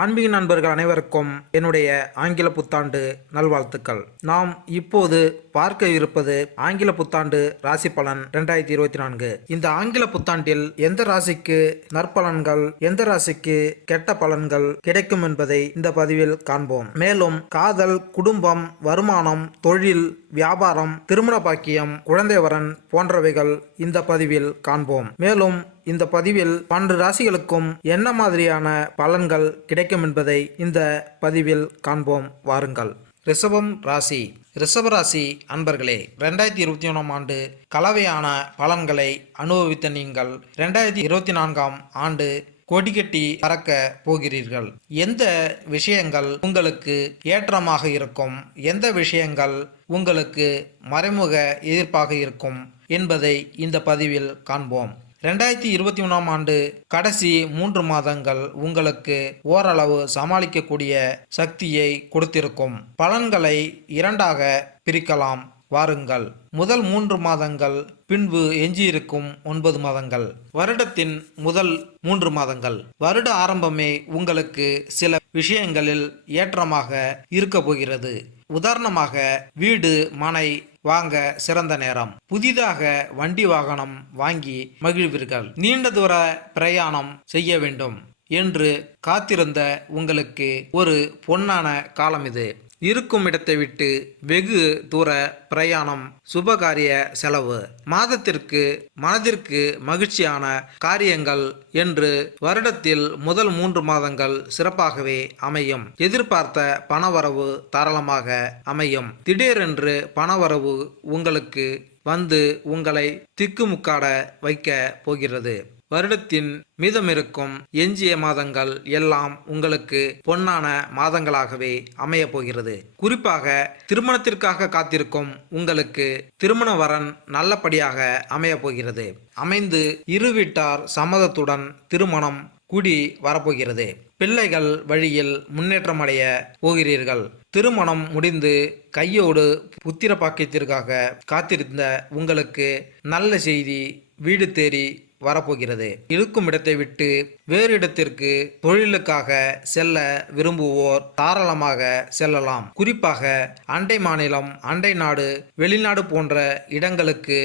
ஆன்மீக நண்பர்கள் அனைவருக்கும் என்னுடைய ஆங்கில புத்தாண்டு நல்வாழ்த்துக்கள். நாம் இப்போது பார்க்க இருப்பது ஆங்கில புத்தாண்டு ராசி பலன் 2024. இந்த ஆங்கில புத்தாண்டில் எந்த ராசிக்கு நற்பலன்கள், எந்த ராசிக்கு கெட்ட பலன்கள் கிடைக்கும் என்பதை இந்த பதிவில் காண்போம். மேலும் காதல், குடும்பம், வருமானம், தொழில், வியாபாரம், திருமண பாக்கியம், குழந்தை வரன் போன்றவைகள் இந்த பதிவில் காண்போம். மேலும் இந்த பதிவில் 12 ராசிகளுக்கும் என்ன மாதிரியான பலன்கள் கிடைக்கும் என்பதை இந்த பதிவில் காண்போம். வாருங்கள். ரிஷபம் ராசி. ரிஷப ராசி அன்பர்களே, 2021ஆம் ஆண்டு கலவையான பலன்களை அனுபவித்த நீங்கள் 2024ஆம் ஆண்டு கொடிகட்டி பறக்க போகிறீர்கள். எந்த விஷயங்கள் உங்களுக்கு ஏற்றமாக இருக்கும், எந்த விஷயங்கள் உங்களுக்கு மறைமுக எதிர்ப்பாக இருக்கும் என்பதை இந்த பதிவில் காண்போம். 2021ஆம் ஆண்டு கடைசி 3 மாதங்கள் உங்களுக்கு ஓரளவு சமாளிக்கக்கூடிய சக்தியை கொடுத்திருக்கும். பலன்களை 2ஆக பிரிக்கலாம். வாருங்கள். முதல் 3 மாதங்கள், பின்பு எஞ்சியிருக்கும் 9 மாதங்கள். வருடத்தின் முதல் 3 மாதங்கள். வருட ஆரம்பமே உங்களுக்கு சில விஷயங்களில் ஏற்றமாக இருக்க போகிறது. உதாரணமாக, வீடு, மனை வாங்க சிறந்த நேரம். புதிதாக வண்டி வாகனம் வாங்கி மகிழ்வீர்கள். நீண்ட தூர பிரயாணம் செய்ய வேண்டும் என்று காத்திருந்த உங்களுக்கு ஒரு பொன்னான காலம் இது. இருக்கும் இடத்தை விட்டு வெகு தூர பிரயாணம், சுபகாரிய செலவு, மாதத்திற்கு மனதிற்கு மகிழ்ச்சியான காரியங்கள் என்று வருடத்தில் முதல் 3 மாதங்கள் சிறப்பாகவே அமையும். எதிர்பார்த்த பணவரவு தாராளமாக அமையும். திடீரென்று பணவரவு உங்களுக்கு வந்து உங்களை திக்குமுக்காட வைக்க போகிறது. வருடத்தின் மீதமிருக்கும் எஞ்சிய மாதங்கள் எல்லாம் உங்களுக்கு பொன்னான மாதங்களாகவே அமைய போகிறது. குறிப்பாக திருமணத்திற்காக காத்திருக்கும் உங்களுக்கு திருமண வரன் நல்லபடியாக அமைய போகிறது. அமைந்து இரு வீட்டார் சம்மதத்துடன் திருமணம் கூடி வரப்போகிறது. பிள்ளைகள் வழியில் முன்னேற்றமடைய போகிறீர்கள். திருமணம் முடிந்து கையோடு புத்திர பாக்கியத்திற்காக காத்திருந்த உங்களுக்கு நல்ல செய்தி வீடு தேறி வரப்போகிறது. இருக்கும் இடத்தை விட்டு வேறு இடத்திற்கு தொழிலுக்காக செல்ல விரும்புவோர் தாராளமாக செல்லலாம். குறிப்பாக அண்டை மாநிலம், அண்டை நாடு, வெளிநாடு போன்ற இடங்களுக்கு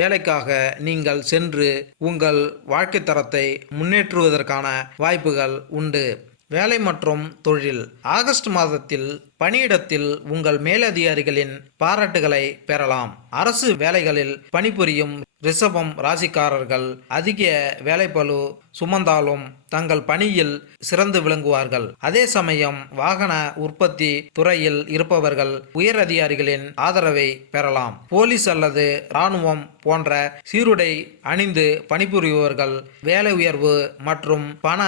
வேலைக்காக நீங்கள் சென்று உங்கள் வாழ்க்கை தரத்தை முன்னேற்றுவதற்கான வாய்ப்புகள் உண்டு. வேலை மற்றும் தொழில். ஆகஸ்ட் மாதத்தில் பணியிடத்தில் உங்கள் மேலதிகாரிகளின் பாராட்டுகளை பெறலாம். அரசு வேலைகளில் பணிபுரியும் ரிஷபம் ராசிக்காரர்கள் அதிக வேலைப்பளு சுமந்தாலும் தங்கள் பணியில் சிறந்து விளங்குவார்கள். அதே சமயம் வாகன உற்பத்தி துறையில் இருப்பவர்கள் உயர் அதிகாரிகளின் ஆதரவை பெறலாம். போலீஸ் அல்லது இராணுவம் போன்ற சீருடை அணிந்து பணிபுரிபவர்கள் வேலை உயர்வு மற்றும் பண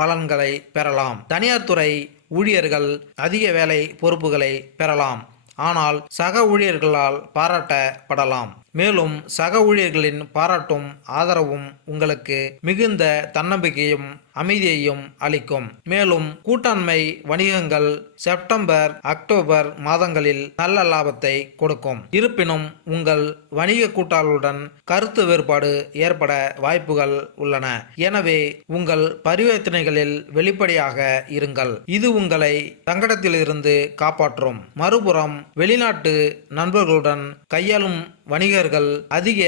பலன்களை பெறலாம். தனியார் துறை ஊழியர்கள் அதிக வேலை பொறுப்புகளை பெறலாம். ஆனால் சக ஊழியர்களால் பாராட்டப்படலாம். மேலும் சக ஊழியர்களின் பாராட்டும் ஆதரவும் உங்களுக்கு மிகுந்த தன்னம்பிக்கையும் அமைதியையும் அளிக்கும். மேலும் கூட்டாண்மை வணிகங்கள் செப்டம்பர், அக்டோபர் மாதங்களில் நல்ல லாபத்தை கொடுக்கும். இருப்பினும் உங்கள் வணிக கூட்டாளருடன் கருத்து வேறுபாடு ஏற்பட வாய்ப்புகள் உள்ளன. எனவே உங்கள் பரிவர்த்தனைகளில் வெளிப்படையாக இருங்கள். இது உங்களை சங்கடத்திலிருந்து காப்பாற்றும். மறுபுறம் வெளிநாட்டு நண்பர்களுடன் கையாளும் வணிகர்கள் அதிக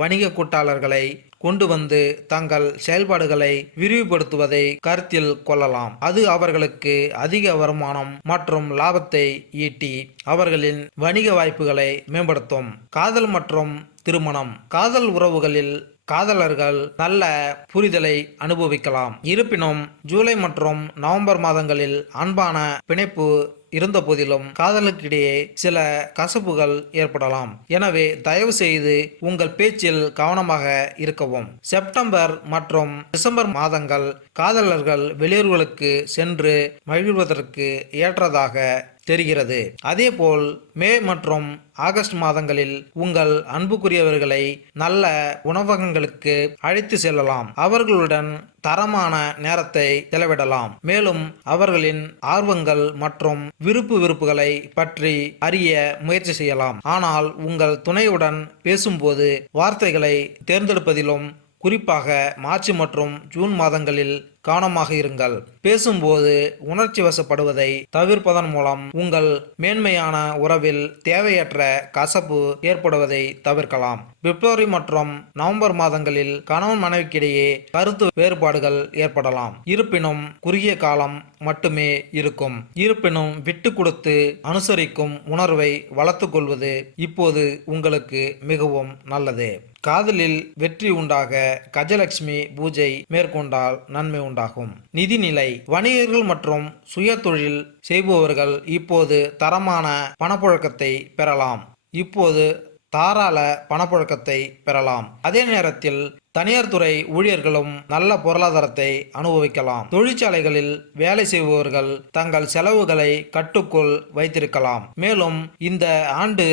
வணிக கூட்டாளர்களை கொண்டு வந்து தங்கள் செயல்பாடுகளை விரிவுபடுத்துவதை கருத்தில் கொள்ளலாம். அது அவர்களுக்கு அதிக வருமானம் மற்றும் லாபத்தை ஈட்டி அவர்களின் வணிக வாய்ப்புகளை மேம்படுத்தும். காதல் மற்றும் திருமணம். காதல் உறவுகளில் காதலர்கள் நல்ல புரிதலை அனுபவிக்கலாம். இருப்பினும் ஜூலை மற்றும் நவம்பர் மாதங்களில் அன்பான பிணைப்பு இருந்த போதிலும் காதலுக்கிடையே சில கசப்புகள் ஏற்படலாம். எனவே தயவு செய்து உங்கள் பேச்சில் கவனமாக இருக்கவும். செப்டம்பர் மற்றும் டிசம்பர் மாதங்கள் காதலர்கள் வெளியூர்களுக்கு சென்று மகிழ்வதற்கு ஏற்றதாக தெரிகிறது. அதேபோல் மே மற்றும் ஆகஸ்ட் மாதங்களில் உங்கள் அன்புக்குரியவர்களை நல்ல உணவகங்களுக்கு அழைத்து செல்லலாம். அவர்களுடன் தரமான நேரத்தை செலவிடலாம். மேலும் அவர்களின் ஆர்வங்கள் மற்றும் விருப்புகளை பற்றி அறிய முயற்சி செய்யலாம். ஆனால் உங்கள் துணையுடன் பேசும்போது வார்த்தைகளை தேர்ந்தெடுப்பதிலும் குறிப்பாக மார்ச் மற்றும் ஜூன் மாதங்களில் கவனமாக இருங்கள். பேசும்போது உணர்ச்சி வசப்படுவதை தவிர்ப்பதன் மூலம் உங்கள் மேன்மையான உறவில் தேவையற்ற கசப்பு ஏற்படுவதை தவிர்க்கலாம். பிப்ரவரி மற்றும் நவம்பர் மாதங்களில் கணவன் மனைவிக்கிடையே கருத்து வேறுபாடுகள் ஏற்படலாம். இருப்பினும் குறுகிய காலம் மட்டுமே இருக்கும். இருப்பினும் விட்டு கொடுத்து அனுசரிக்கும் உணர்வை வளர்த்து கொள்வது இப்போது உங்களுக்கு மிகவும் நல்லது. காதலில் வெற்றி உண்டாக கஜலட்சுமி பூஜை மேற்கொண்டால் நன்மை உண்டாகும். நிதிநிலை: வணிகர்கள் மற்றும் சுய தொழில் செய்பவர்கள் இப்போது தரமான பணப்புழக்கத்தை பெறலாம். அதே நேரத்தில் தனியார் துறை ஊழியர்களும் நல்ல பொருளாதாரத்தை அனுபவிக்கலாம். தொழிற்சாலைகளில் வேலை செய்பவர்கள் தங்கள் செலவுகளை கட்டுக்குள் வைத்திருக்கலாம். மேலும் இந்த ஆண்டு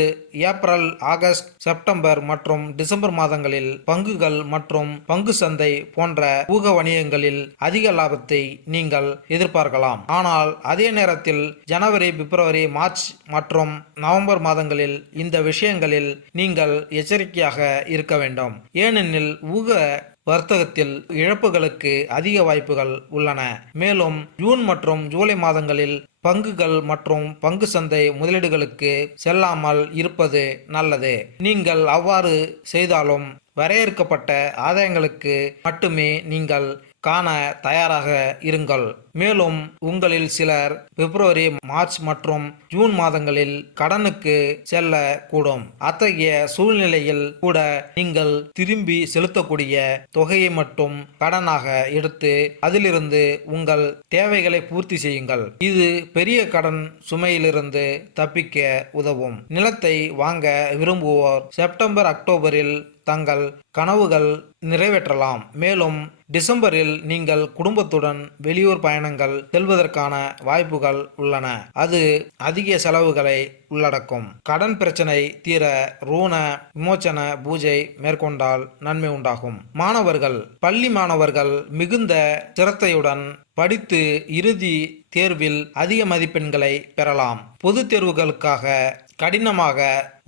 ஏப்ரல், ஆகஸ்ட், செப்டம்பர் மற்றும் டிசம்பர் மாதங்களில் பங்குகள் மற்றும் பங்கு சந்தை போன்ற ஊக வணிகங்களில் அதிக லாபத்தை நீங்கள் எதிர்பார்க்கலாம். ஆனால் அதே நேரத்தில் ஜனவரி, பிப்ரவரி, மார்ச் மற்றும் நவம்பர் மாதங்களில் இந்த விஷயங்களில் நீங்கள் எச்சரிக்கையாக இருக்க வேண்டும். ஏனெனில் ஊக வர்த்தகத்தில் இழப்புகளுக்கு அதிக வாய்ப்புகள் உள்ளன. மேலும் ஜூன் மற்றும் ஜூலை மாதங்களில் பங்குகள் மற்றும் பங்கு சந்தை முதலீடுகளுக்கு செல்லாமல் இருப்பது நல்லது. நீங்கள் அவ்வாறு செய்தாலும் வரையறுக்கப்பட்ட ஆதாயங்களுக்கு மட்டுமே நீங்கள் காண தயாராக இருங்கள். மேலும் உங்களில் சிலர் பிப்ரவரி, மார்ச் மற்றும் ஜூன் மாதங்களில் கடனுக்கு செல்ல கூடும். அத்தகைய சூழ்நிலையில் கூட நீங்கள் திரும்பி செலுத்தக்கூடிய தொகையை மட்டும் கடனாக எடுத்து அதிலிருந்து உங்கள் தேவைகளை பூர்த்தி செய்யுங்கள். இது பெரிய கடன் சுமையிலிருந்து தப்பிக்க உதவும். நிலத்தை வாங்க விரும்புவோர் செப்டம்பர், அக்டோபரில் தங்கள் கனவுகள் நிறைவேற்றலாம். மேலும் டிசம்பரில் நீங்கள் குடும்பத்துடன் வெளியூர் பயணங்கள் செல்வதற்கான வாய்ப்புகள் உள்ளன. அது அதிக செலவுகளை உள்ளடக்கும். கடன் பிரச்சனை தீர ருண விமோச்சன பூஜை மேற்கொண்டால் நன்மை உண்டாகும். மாணவர்கள்: பள்ளி மாணவர்கள் மிகுந்த சிரத்தையுடன் படித்து இறுதி தேர்வில் அதிக மதிப்பெண்களை பெறலாம். பொது தேர்வுகளுக்காக கடினமாக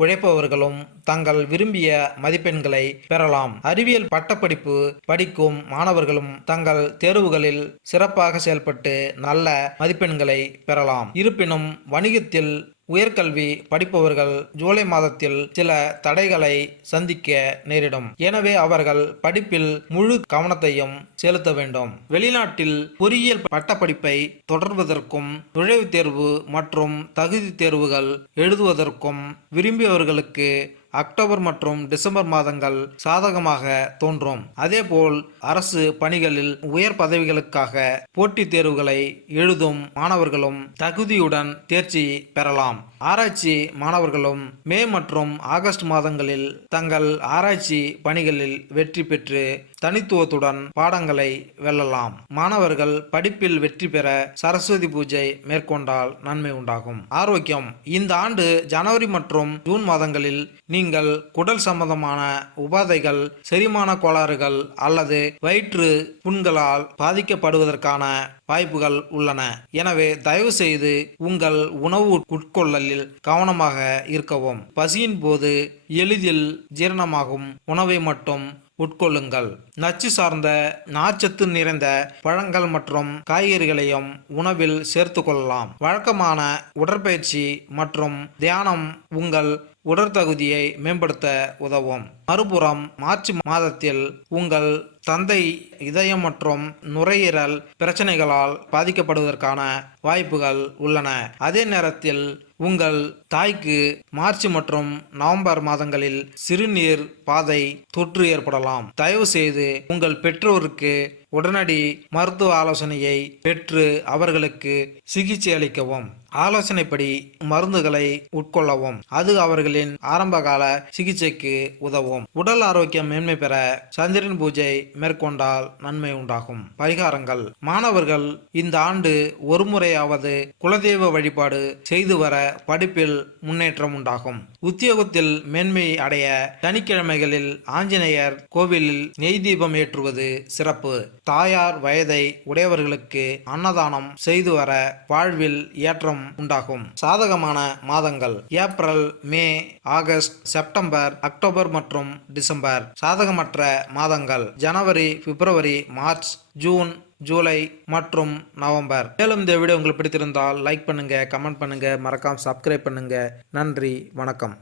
உழைப்பவர்களும் தங்கள் விரும்பிய மதிப்பெண்களை பெறலாம். அறிவியல் பட்டப்படிப்பு படிக்கும் மாணவர்களும் தங்கள் தேர்வுகளில் சிறப்பாக செயல்பட்டு நல்ல மதிப்பெண்களை பெறலாம். இருப்பினும் வணிகத்தில் உயர்கல்வி படிப்பவர்கள் ஜூலை மாதத்தில் சில தடைகளை சந்திக்க நேரிடும். எனவே அவர்கள் படிப்பில் முழு கவனத்தையும் செலுத்த வேண்டும். வெளிநாட்டில் பொறியியல் பட்டப்படிப்பை தொடர்வதற்கும் நுழைவுத் தேர்வு மற்றும் தகுதி தேர்வுகள் எழுதுவதற்கும் விரும்பியவர்களுக்கு அக்டோபர் மற்றும் டிசம்பர் மாதங்கள் சாதகமாக தோன்றும். அதேபோல் அரசு பணிகளில் உயர் பதவிகளுக்காக போட்டித் தேர்வுகளை எழுதும் மாணவர்களும் தகுதியுடன் தேர்ச்சி பெறலாம். ஆராய்ச்சி மாணவர்களும் மே மற்றும் ஆகஸ்ட் மாதங்களில் தங்கள் ஆராய்ச்சி பணிகளில் வெற்றி பெற்று தனித்துவத்துடன் பாடங்களை வெல்லலாம். மாணவர்கள் படிப்பில் வெற்றி பெற சரஸ்வதி பூஜை மேற்கொண்டால் நன்மை உண்டாகும். ஆரோக்கியம்: இந்த ஆண்டு ஜனவரி மற்றும் ஜூன் மாதங்களில் நீங்கள் குடல் சம்பந்தமான உபாதைகள், செரிமான கோளாறுகள் அல்லது வயிற்று புண்களால் பாதிக்கப்படுவதற்கான வாய்ப்புகள் உள்ளன. எனவே தயவு செய்து உங்கள் உணவு உட்கொள்ளலில் கவனமாக இருக்கவும். பசியின் போது எளிதில் ஜீரணமாகும் உணவை மட்டும் உட்கொள்ளுங்கள். நச்சு சார்ந்த நார்ச்சத்து நிறைந்த பழங்கள் மற்றும் காய்கறிகளையும் உணவில் சேர்த்து கொள்ளலாம். வழக்கமான உடற்பயிற்சி மற்றும் தியானம் உங்கள் உடற்தகுதியை மேம்படுத்த உதவும். மறுபுறம் மார்ச் மாதத்தில் உங்கள் தந்தை இதயம் மற்றும் நுரையீரல் பிரச்சனைகளால் பாதிக்கப்படுவதற்கான வாய்ப்புகள் உள்ளன. அதே நேரத்தில் உங்கள் தாய்க்கு மார்ச் மற்றும் நவம்பர் மாதங்களில் சிறுநீர் பாதை தொற்று ஏற்படலாம். தயவு செய்து உங்கள் பெற்றோருக்கு உடனடி மருத்துவ ஆலோசனையை பெற்று அவர்களுக்கு சிகிச்சை அளிக்கவும். ஆலோசனைப்படி மருந்துகளை உட்கொள்ளவும். அது அவர்களின் ஆரம்பகால சிகிச்சைக்கு உதவும். உடல் ஆரோக்கியம் மேன்மை பெற சந்திரன் பூஜை மேற்கொண்டால் நன்மை உண்டாகும். பரிகாரங்கள்: மாணவர்கள் இந்த ஆண்டு ஒருமுறையாவது குலதெய்வ வழிபாடு செய்து வர படிப்பில் முன்னேற்றம் உண்டாகும். உத்தியோகத்தில் மேன்மை அடைய சனிக்கிழமைகளில் ஆஞ்சநேயர் கோவிலில் நெய் தீபம் ஏற்றுவது சிறப்பு. தாயார் வயதை உடையவர்களுக்கு அன்னதானம் செய்து வர வாழ்வில் ஏற்றம் உண்டாகும். சாதகமான மாதங்கள் ஏப்ரல், மே, ஆகஸ்ட், செப்டம்பர், அக்டோபர் மற்றும் டிசம்பர். சாதகமற்ற மாதங்கள் ஜனவரி, பிப்ரவரி, மார்ச், ஜூன், ஜூலை மற்றும் நவம்பர். மேலும் இந்த வீடியோ உங்களுக்கு பிடித்திருந்தால் லைக் பண்ணுங்க, கமெண்ட் பண்ணுங்க, மறக்காம சப்ஸ்கிரைப் பண்ணுங்க. நன்றி, வணக்கம்.